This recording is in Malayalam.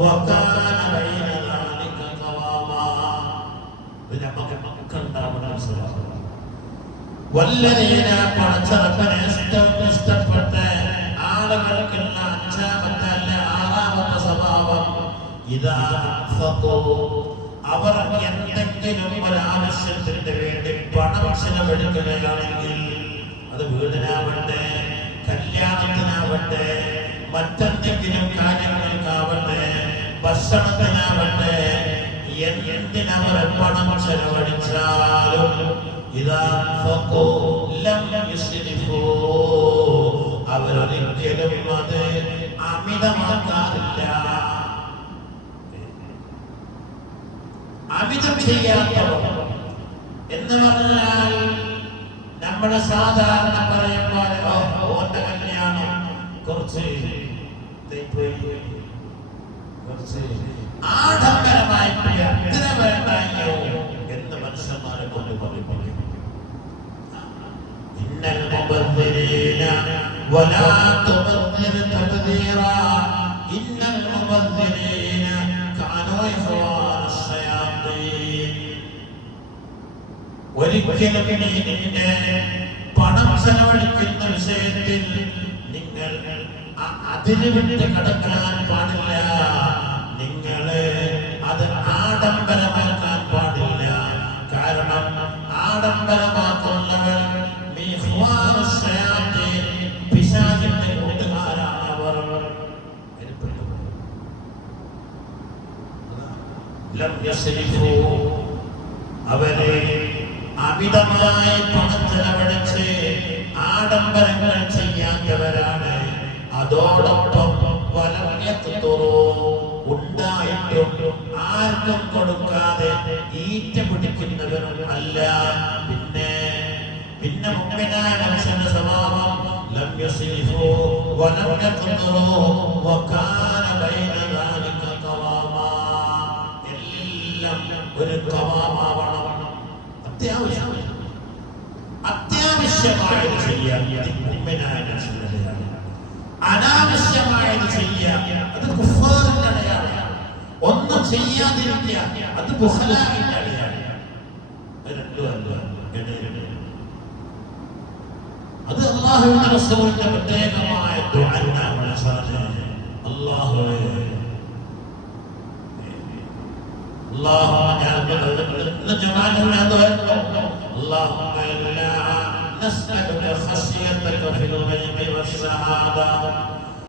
وكان بين ذلك قواما. والذين പടച്ചറപ്പനെ ഇഷ്ടപ്പെട്ട ആളുകൾക്കുള്ള അഞ്ചാമത്തെ അല്ല ആറാമത്തെ സ്വഭാവം, ഇതാ അവർ എന്തെങ്കിലും ഒരാവശ്യത്തിന് വേണ്ടി പണം ചെലവഴിക്കുകയാണെങ്കിൽ, അത് വീടിനാവട്ടെ, കല്യാണത്തിനാവട്ടെ, മറ്റെന്തെങ്കിലും കാര്യങ്ങൾക്കാവട്ടെ, ഭക്ഷണത്തിനാവട്ടെ, എന്തിനവർ പണം ചെലവഴിച്ചാലും ഇതാ അവരൊരിക്കലും അത് അമിതമാക്കാറില്ല. അമിതം ചെയ്യാത്തവർ എന്ന് പറഞ്ഞാൽ നമ്മുടെ സാധാരണ പറയുമ്പോൾ ഓന്റെ കല്യാണം കുറച്ച് ആഡംബരമായിട്ട് എത്ര വേണ്ടായോ എന്ന് മനുഷ്യന്മാരെ കൊണ്ട് പറയും. ഇന്നൽ മുബദ്ദിരീന വലാ തുബദ്ദിർ തബ്ദീറാ ഇന്നൽ മുബദ്ദിരീന കാനൂ ഇഖ്വാനശ് ശയാത്തീൻ. ഒരിക്കലും നിന്റെ പണം ചെലവഴിക്കുന്ന വിഷയത്തിൽ നിങ്ങൾ അതിന് വിട്ട് കടക്കാൻ പാടില്ല. നിങ്ങള് അത് ആഡംബരമാക്കാൻ പാടില്ല. കാരണം ആഡംബരമാക്കുന്നവർ പിശാചിന്റെ കൂട്ടുകാരാണ്. അവർ അവരെ അമിതമായി പണം ചെലവഴിച്ച് ആഡംബരങ്ങൾ ചെയ്യാത്തവരാണ്. അതോടൊപ്പം ഉണ്ടായിട്ടും ആർക്കും കൊടുക്കാതെ ഈറ്റ പിടിക്കുന്നവരും അല്ല. പിന്നെ മുഅ്മിനായ മനുഷ്യന്റെ സ്വഭാവം ലം യസിഫു വലം യഖ്ദറു വകാന ബൈന ദാലിക ഖവാമാ. എല്ലാം ഒരു ഖവാമാവണം. അത്യാവശ്യമായത് ചെയ്യാൻ മുഅ്മിനായ മനുഷ്യന്റെ അനാവശ്യമായത് ചെയ്യാൻ അത് കുഫാറിന്റെ അടയാളമാണ്. ഒന്നും ചെയ്യാതിരിക്കുക അത് ബുഖലാഇന്റെ അടയാളമാണ്. അത് അല്ലാഹുവിന്റെ റസൂലിന്റെ പ്രത്യേകമായ ദുആയാണ്. അല്ലാഹുവേ اللهم إنا نسألك خشيتك في الغيب والشهادة